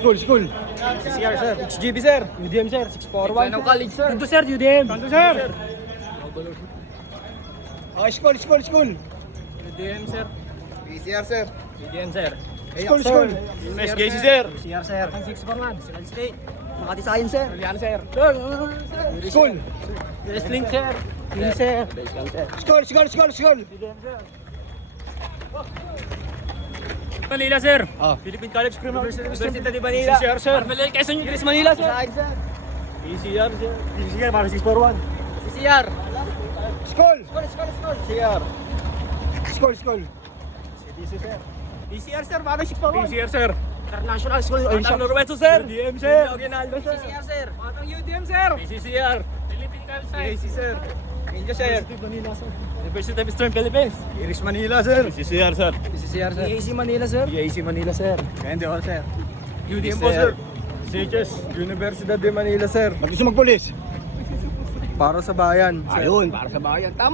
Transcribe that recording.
School. CCR, sir. HGB, sir. UDM, sir. 641. Plano College, sir. Kanto, sir. UDM. Kanto, sir. School. UDM, sir. PCR, sir. UDM, sir. School. SGC, sir. CCR, sir. 641. Silan State. Makati Science, sir. Julian, sir. School. Wrestling, sir. sir. School. Manila, sir. Philippine College Criminal University de Manila. CCR, sir. Armelel, Quezon University, Manila, sir. PCR, sir. PCR, para 641. CCR. School. CCR. School. CDC, sir. PCR, sir. Para 641. PCR, sir. International School. Batang Norweso, sir. UDM, sir. Aguinaldo, sir. CCR, sir. Batang UDM, sir. PCCR. Philippine College PAC, sir. India, sir. Manila, sir. University of Eastern Philippines. Iris Manila, sir. PCCR, sir. CCR, sir. EAC Manila, sir. PAC Manila, sir. Candy Hall, sir. UDM po, sir. CHS, Universidad de Manila, sir. Ba't gusto magpulis? Para sa bayan. Ayun, para sa bayan. Tama.